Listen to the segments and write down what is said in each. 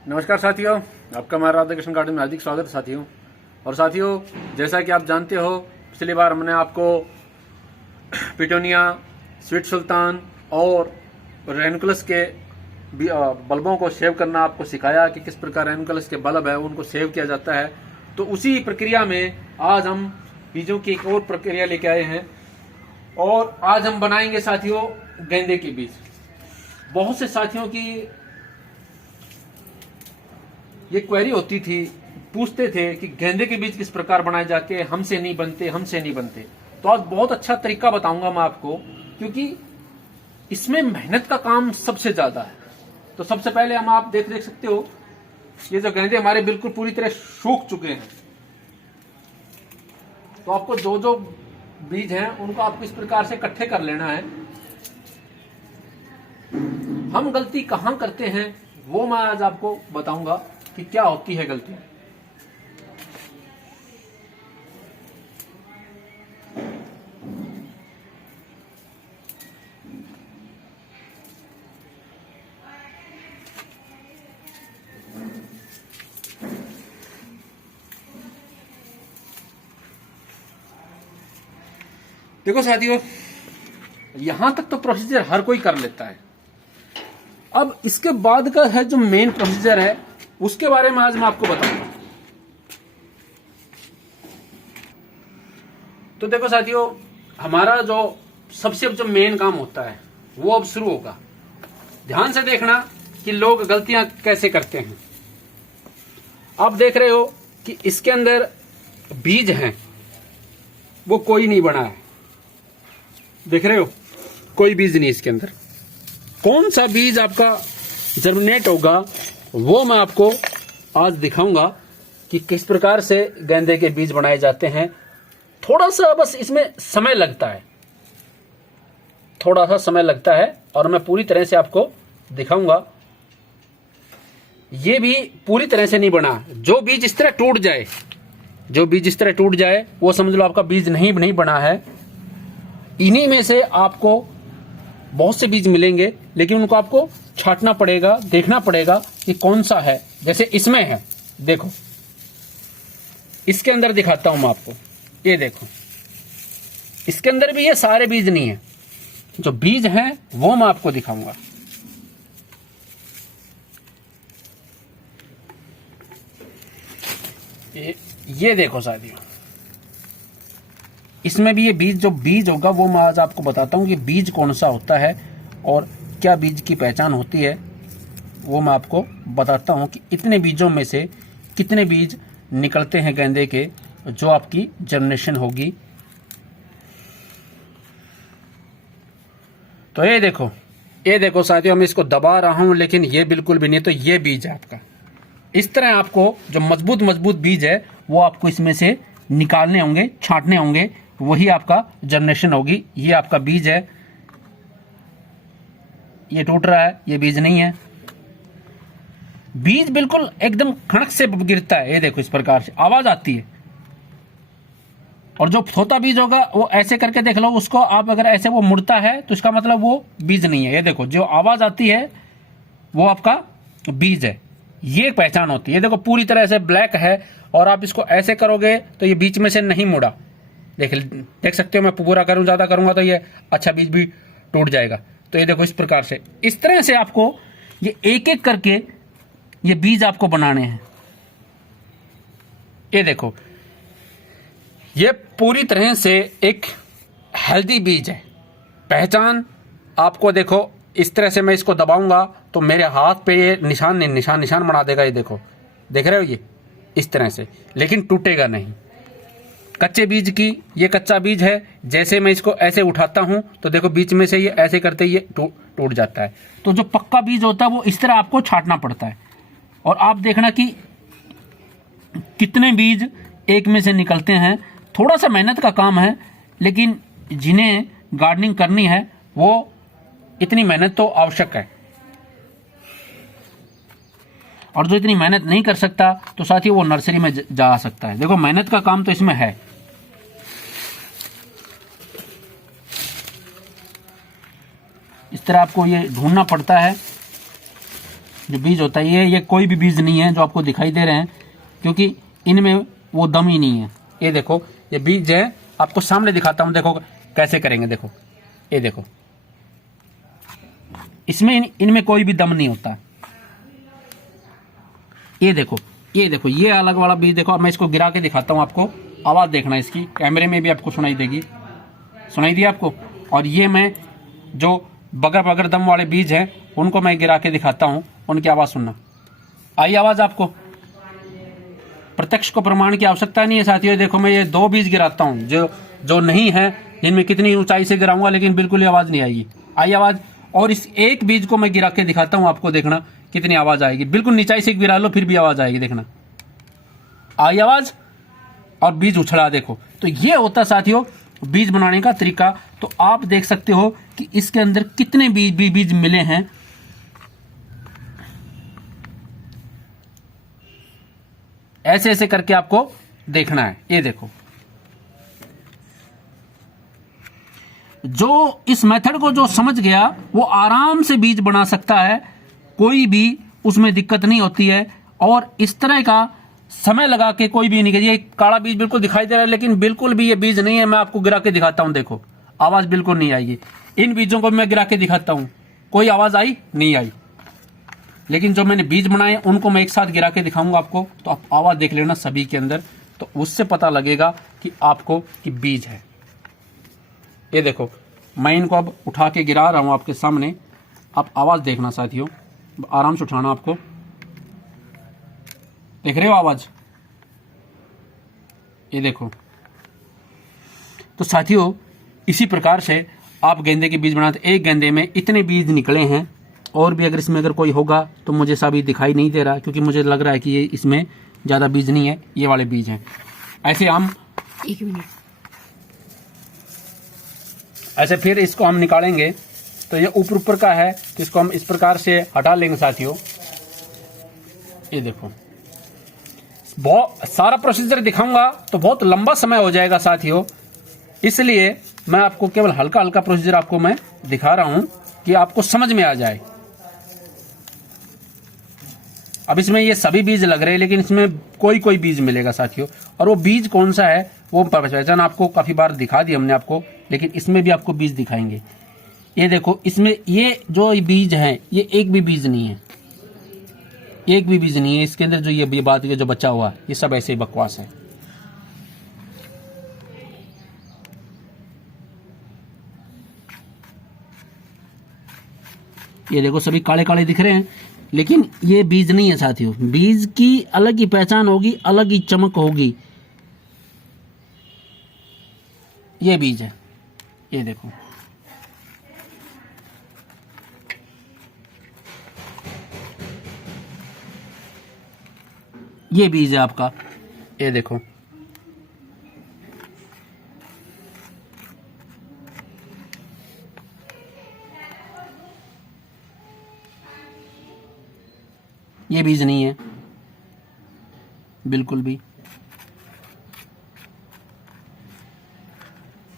नमस्कार साथियों, आपका हमारा राधा कृष्ण गार्डन में हार्दिक स्वागत है साथियों। और साथियों, जैसा कि आप जानते हो, पिछली बार हमने आपको पिटोनिया, स्वीट सुल्तान और रेनुकुलस के बल्बों को सेव करना आपको सिखाया कि किस प्रकार रेनुकुलस के बल्ब है उनको सेव किया जाता है। तो उसी प्रक्रिया में आज हम बीजों की एक और प्रक्रिया लेके आए हैं और आज हम बनाएंगे साथियों गेंदे के बीज। बहुत से साथियों की ये क्वेरी होती थी, पूछते थे कि गेंदे के बीज किस प्रकार बनाए जाके हमसे नहीं बनते। तो आज बहुत अच्छा तरीका बताऊंगा मैं आपको, क्योंकि इसमें मेहनत का काम सबसे ज्यादा है। तो सबसे पहले हम आप देख सकते हो, ये जो गेंदे हमारे बिल्कुल पूरी तरह सूख चुके हैं। तो आपको जो जो बीज हैं उनको आपको इस प्रकार से इकट्ठे कर लेना है। हम गलती कहां करते हैं वो मैं आज आपको बताऊंगा कि क्या होती है गलती। देखो साथियों, यहां तक तो प्रोसीजर हर कोई कर लेता है। अब इसके बाद का है जो मेन प्रोसीजर है, उसके बारे में आज मैं आपको बताऊंगा। तो देखो साथियों, हमारा जो सबसे जो मेन काम होता है वो अब शुरू होगा। ध्यान से देखना कि लोग गलतियां कैसे करते हैं। आप देख रहे हो कि इसके अंदर बीज हैं, वो कोई नहीं बना है। देख रहे हो, कोई बीज नहीं इसके अंदर। कौन सा बीज आपका जर्मिनेट होगा वो मैं आपको आज दिखाऊंगा कि किस प्रकार से गेंदे के बीज बनाए जाते हैं। थोड़ा सा बस इसमें समय लगता है, थोड़ा सा समय लगता है और मैं पूरी तरह से आपको दिखाऊंगा। ये भी पूरी तरह से नहीं बना। जो बीज इस तरह टूट जाए, वो समझ लो आपका बीज नहीं बना है। इन्हीं में से आपको बहुत से बीज मिलेंगे, लेकिन उनको आपको छांटना पड़ेगा, देखना पड़ेगा कि कौन सा है। जैसे इसमें है, देखो इसके अंदर दिखाता हूं मैं आपको। ये देखो, इसके अंदर भी ये सारे बीज नहीं है। जो बीज हैं वो मैं आपको दिखाऊंगा। ये देखो साथियों, इसमें भी ये बीज होगा, वो मैं आज आपको बताता हूं कि बीज कौन सा होता है और क्या बीज की पहचान होती है। वो मैं आपको बताता हूं कि इतने बीजों में से कितने बीज निकलते हैं गेंदे के, जो आपकी जर्मिनेशन होगी। तो ये देखो साथियों, मैं इसको दबा रहा हूं लेकिन ये बिल्कुल भी नहीं। तो ये बीज है आपका। इस तरह आपको जो मजबूत बीज है वो आपको इसमें से निकालने होंगे, छांटने होंगे, वही आपका जर्मिनेशन होगी। ये आपका बीज है, ये टूट रहा है, ये बीज नहीं है। बीज बिल्कुल एकदम खड़क से गिरता है। ये देखो, इस प्रकार से आवाज आती है। और जो छोटा बीज होगा वो ऐसे करके देख लो उसको आप, अगर ऐसे वो मुड़ता है तो इसका मतलब वो बीज नहीं है। ये देखो, जो आवाज आती है वो आपका बीज है। ये पहचान होती है। ये देखो, पूरी तरह से ब्लैक है और आप इसको ऐसे करोगे तो ये बीच में से नहीं मुड़ा। देख सकते हो, मैं पूरा करूं, ज्यादा करूंगा तो ये अच्छा बीज भी टूट जाएगा। तो ये देखो, इस प्रकार से, इस तरह से आपको ये एक एक करके ये बीज आपको बनाने हैं। ये देखो, ये पूरी तरह से एक हेल्दी बीज है। पहचान आपको देखो, इस तरह से मैं इसको दबाऊंगा तो मेरे हाथ पे ये निशान बना देगा। ये देखो, देख रहे हो, ये इस तरह से, लेकिन टूटेगा नहीं। कच्चे बीज की, ये कच्चा बीज है। जैसे मैं इसको ऐसे उठाता हूं तो देखो, बीच में से ये ऐसे करते ये टूट जाता है। तो जो पक्का बीज होता है वो इस तरह आपको छांटना पड़ता है। और आप देखना कि कितने बीज एक में से निकलते हैं। थोड़ा सा मेहनत का काम है, लेकिन जिन्हें गार्डनिंग करनी है वो इतनी मेहनत तो आवश्यक है। और जो इतनी मेहनत नहीं कर सकता तो साथियों वो नर्सरी में जा सकता है। देखो, मेहनत का काम तो इसमें है। इस तरह आपको ये ढूंढना पड़ता है। जो बीज होता है ये कोई भी बीज नहीं है जो आपको दिखाई दे रहे हैं, क्योंकि इनमें वो दम ही नहीं है। ये देखो ये बीज है, आपको सामने दिखाता हूं, देखो कैसे करेंगे। देखो ये देखो, इसमें इनमें कोई भी दम नहीं होता। ये देखो ये अलग वाला बीज देखो। अब मैं इसको गिरा के दिखाता हूं आपको, आवाज देखना इसकी, कैमरे में भी आपको सुनाई देगी, सुनाई दी आपको। और ये मैं जो बगर बगर दम वाले बीज हैं उनको मैं गिरा के दिखाता हूं, उनकी आवाज सुनना। आई आवाज आपको? प्रत्यक्ष को प्रमाण की आवश्यकता नहीं है साथियों। देखो मैं ये 2 बीज गिराता हूं जो नहीं है, जिनमें कितनी ऊंचाई से गिराऊंगा लेकिन बिल्कुल आवाज नहीं आएगी। आई आवाज? और इस एक बीज को मैं गिरा के दिखाता हूं आपको, देखना कितनी आवाज आएगी। बिल्कुल नीचाई से गिरा लो फिर भी आवाज आएगी, देखना। आई आवाज? और बीज उछला देखो। तो ये होता साथियों बीज बनाने का तरीका। तो आप देख सकते हो कि इसके अंदर कितने बीज मिले हैं। ऐसे ऐसे करके आपको देखना है। ये देखो, जो इस मेथड को जो समझ गया वो आराम से बीज बना सकता है, कोई भी उसमें दिक्कत नहीं होती है। और इस तरह का समय लगा के कोई भी नहीं कर। ये काला बीज बिल्कुल दिखाई दे रहा है लेकिन बिल्कुल भी ये बीज नहीं है। मैं आपको गिरा के दिखाता हूं, देखो आवाज बिल्कुल नहीं आएगी। इन बीजों को मैं गिरा के दिखाता हूं, कोई आवाज आई? नहीं आई। लेकिन जो मैंने बीज बनाए उनको मैं एक साथ गिरा के दिखाऊंगा आपको, तो आप आवाज देख लेना सभी के अंदर, तो उससे पता लगेगा कि आपको कि बीज है। ये देखो मैं इनको अब उठा के गिरा रहा हूं आपके सामने, आप आवाज देखना साथियों, आराम से उठाना आपको। देख रहे हो आवाज? ये देखो। तो साथियों इसी प्रकार से आप गेंदे के बीज बनाते। एक गेंदे में इतने बीज निकले हैं, और भी अगर इसमें अगर कोई होगा तो मुझे सा भी दिखाई नहीं दे रहा, क्योंकि मुझे लग रहा है कि ये इसमें ज्यादा बीज नहीं है, ये वाले बीज हैं। ऐसे हम 1 मिनट ऐसे फिर इसको हम निकालेंगे। तो ये ऊपर का है, तो इसको हम इस प्रकार से हटा लेंगे साथियों। ये देखो बहुत सारा प्रोसीजर दिखाऊंगा तो बहुत लंबा समय हो जाएगा साथियों, इसलिए मैं आपको केवल हल्का हल्का प्रोसीजर आपको मैं दिखा रहा हूं कि आपको समझ में आ जाए। अब इसमें ये सभी बीज लग रहे हैं लेकिन इसमें कोई बीज मिलेगा साथियों। और वो बीज कौन सा है वो पहचान आपको काफी बार दिखा दी हमने आपको, लेकिन इसमें भी आपको बीज दिखाएंगे। ये देखो इसमें ये जो बीज है ये एक भी बीज नहीं है, एक भी बीज नहीं है इसके अंदर। जो ये बात जो बचा हुआ ये सब ऐसे ही बकवास है। ये देखो सभी काले काले दिख रहे हैं लेकिन ये बीज नहीं है साथियों। बीज की अलग ही पहचान होगी, अलग ही चमक होगी। ये बीज है, ये देखो। ये बीज है आपका, ये देखो। ये बीज नहीं है बिल्कुल भी।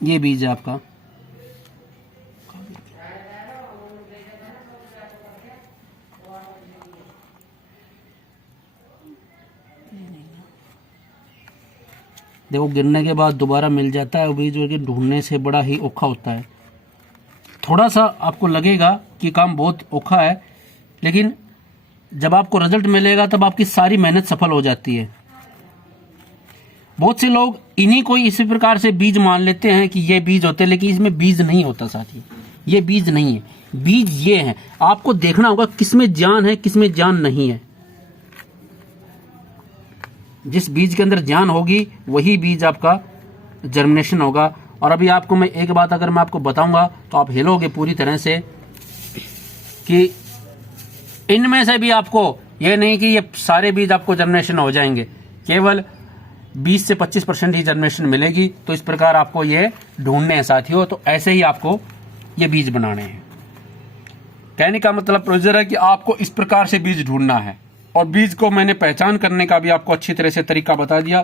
ये बीज है आपका। देखो गिरने के बाद दोबारा मिल जाता है वो बीज, जो कि ढूंढने से बड़ा ही औखा होता है। थोड़ा सा आपको लगेगा कि काम बहुत औखा है, लेकिन जब आपको रिजल्ट मिलेगा तब आपकी सारी मेहनत सफल हो जाती है। बहुत से लोग इन्हीं को इसी प्रकार से बीज मान लेते हैं कि ये बीज होते हैं, लेकिन इसमें बीज नहीं होता साथी। ये बीज नहीं है, बीज ये है। आपको देखना होगा किसमें जान है किसमें जान नहीं है। जिस बीज के अंदर जान होगी वही बीज आपका जर्मिनेशन होगा। और अभी आपको मैं एक बात अगर मैं आपको बताऊंगा तो आप हिलोगे पूरी तरह से कि इनमें से भी आपको ये नहीं कि ये सारे बीज आपको जर्मिनेशन हो जाएंगे, केवल 20 से 25% ही जर्मिनेशन मिलेगी। तो इस प्रकार आपको ये ढूंढने हैं साथियों। तो ऐसे ही आपको ये बीज बनाने हैं। कहने का मतलब प्रोसीजर है कि आपको इस प्रकार से बीज ढूंढना है। और बीज को मैंने पहचान करने का भी आपको अच्छी तरह से तरीका बता दिया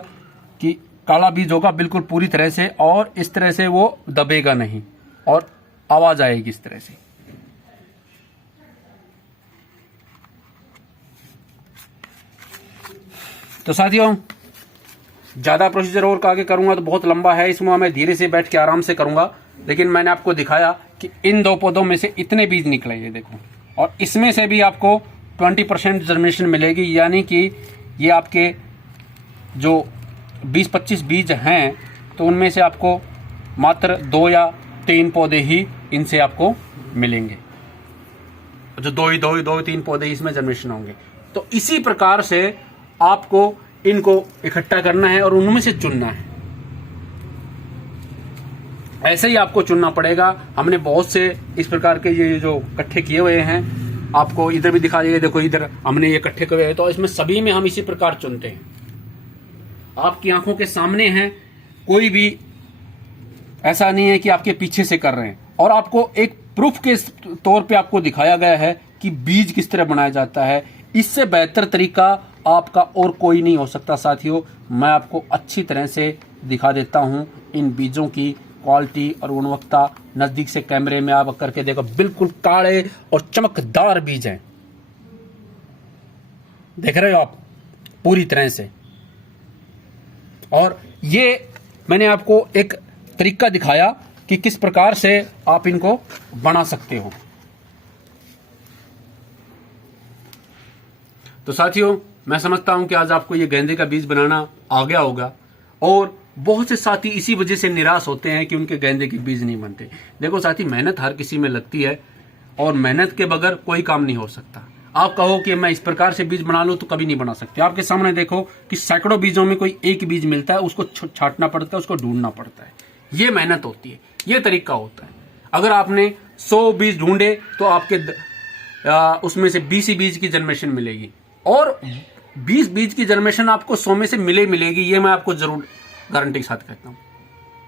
कि काला बीज होगा बिल्कुल पूरी तरह से, और इस तरह से वो दबेगा नहीं और आवाज आएगी इस तरह से। तो साथियों, ज़्यादा प्रोसीजर और आगे करूंगा तो बहुत लंबा है, इसमें मैं धीरे से बैठ के आराम से करूंगा। लेकिन मैंने आपको दिखाया कि इन 2 पौधों में से इतने बीज निकले, ये देखो, और इसमें से भी आपको 20% जर्मिनेशन मिलेगी, यानी कि ये आपके जो 20-25 बीज हैं तो उनमें से आपको मात्र 2 या 3 पौधे ही इनसे आपको मिलेंगे, जो 2-3 पौधे ही इसमें जर्मिनेशन होंगे। तो इसी प्रकार से आपको इनको इकट्ठा करना है और उनमें से चुनना है। ऐसे ही आपको चुनना पड़ेगा। हमने बहुत से इस प्रकार के ये जो इकट्ठे किए हुए हैं, आपको इधर भी दिखा दिए, देखो इधर हमने ये इकट्ठे किए हुए, तो इसमें सभी में हम इसी प्रकार चुनते हैं। आपकी आंखों के सामने हैं, कोई भी ऐसा नहीं है कि आपके पीछे से कर रहे हैं। और आपको एक प्रूफ के तौर पे आपको दिखाया गया है कि बीज किस तरह बनाया जाता है। इससे बेहतर तरीका आपका और कोई नहीं हो सकता साथियों। मैं आपको अच्छी तरह से दिखा देता हूं इन बीजों की क्वालिटी और गुणवत्ता। नजदीक से कैमरे में आप करके देखो, बिल्कुल काले और चमकदार बीज हैं, देख रहे हो आप पूरी तरह से। और ये मैंने आपको एक तरीका दिखाया कि किस प्रकार से आप इनको बना सकते हो। तो साथियों, मैं समझता हूं कि आज आपको ये गेंदे का बीज बनाना आ गया होगा। और बहुत से साथी इसी वजह से निराश होते हैं कि उनके गेंदे के बीज नहीं बनते। देखो साथी, मेहनत हर किसी में लगती है और मेहनत के बगैर कोई काम नहीं हो सकता। आप कहो कि मैं इस प्रकार से बीज बना लूं तो कभी नहीं बना सकते। आपके सामने देखो कि सैकड़ों बीजों में कोई एक बीज मिलता है, उसको छांटना पड़ता है, उसको ढूंढना पड़ता है। ये मेहनत होती है, ये तरीका होता है। अगर आपने 100 बीज ढूंढे तो आपके उसमें से 20 ही बीज की जर्मिनेशन मिलेगी, और 20 बीज की जर्मिनेशन आपको 100 में से मिलेगी। ये मैं आपको जरूर गारंटी के साथ कहता हूं।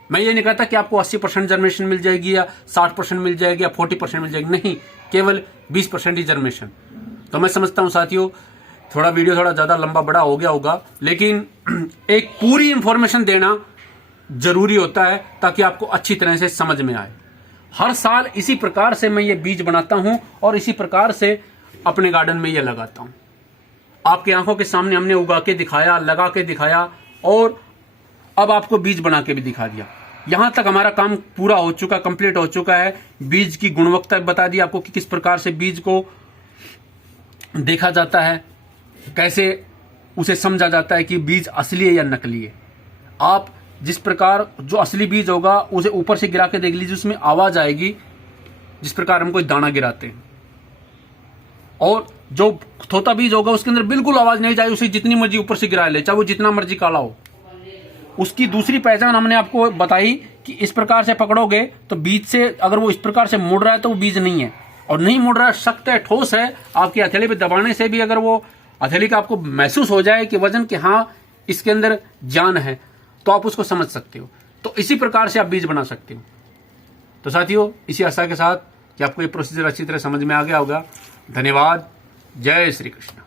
मैं ये नहीं कहता कि आपको 80% जर्मिनेशन मिल जाएगी या 60% मिल जाएगी या 40% मिल जाएगी, नहीं, केवल 20% ही जर्मिनेशन। तो मैं समझता हूं साथियों, थोड़ा वीडियो थोड़ा ज्यादा लंबा बड़ा हो गया होगा, लेकिन एक पूरी इंफॉर्मेशन देना जरूरी होता है ताकि आपको अच्छी तरह से समझ में आए। हर साल इसी प्रकार से मैं ये बीज बनाता हूं और इसी प्रकार से अपने गार्डन में ये लगाता हूं। आपकी आंखों के सामने हमने उगा के दिखाया, लगा के दिखाया, और अब आपको बीज बना के भी दिखा दिया। यहां तक हमारा काम पूरा हो चुका, कंप्लीट हो चुका है। बीज की गुणवत्ता बता दी आपको कि किस प्रकार से बीज को देखा जाता है, कैसे उसे समझा जाता है कि बीज असली है या नकली है। आप जिस प्रकार जो असली बीज होगा उसे ऊपर से गिरा के देख लीजिए, उसमें आवाज आएगी जिस प्रकार हम कोई दाना गिराते हैं। और जो थोता बीज होगा उसके अंदर बिल्कुल आवाज नहीं जाएगी, उसे जितनी मर्जी ऊपर से गिरा ले, चाहे वो जितना मर्जी काला हो। उसकी दूसरी पहचान हमने आपको बताई कि इस प्रकार से पकड़ोगे तो बीज से, अगर वो इस प्रकार से मुड़ रहा है तो वो बीज नहीं है, और नहीं मुड़ रहा है, सख्त है, ठोस है, आपकी हथेली पे दबाने से भी अगर वो हथेली का आपको महसूस हो जाए कि वजन, कि हाँ इसके अंदर जान है, तो आप उसको समझ सकते हो। तो इसी प्रकार से आप बीज बना सकते हो। तो साथियों, इसी आशा के साथ कि आपको ये प्रोसीजर अच्छी तरह समझ में आ गया होगा। धन्यवाद। जय श्री कृष्ण।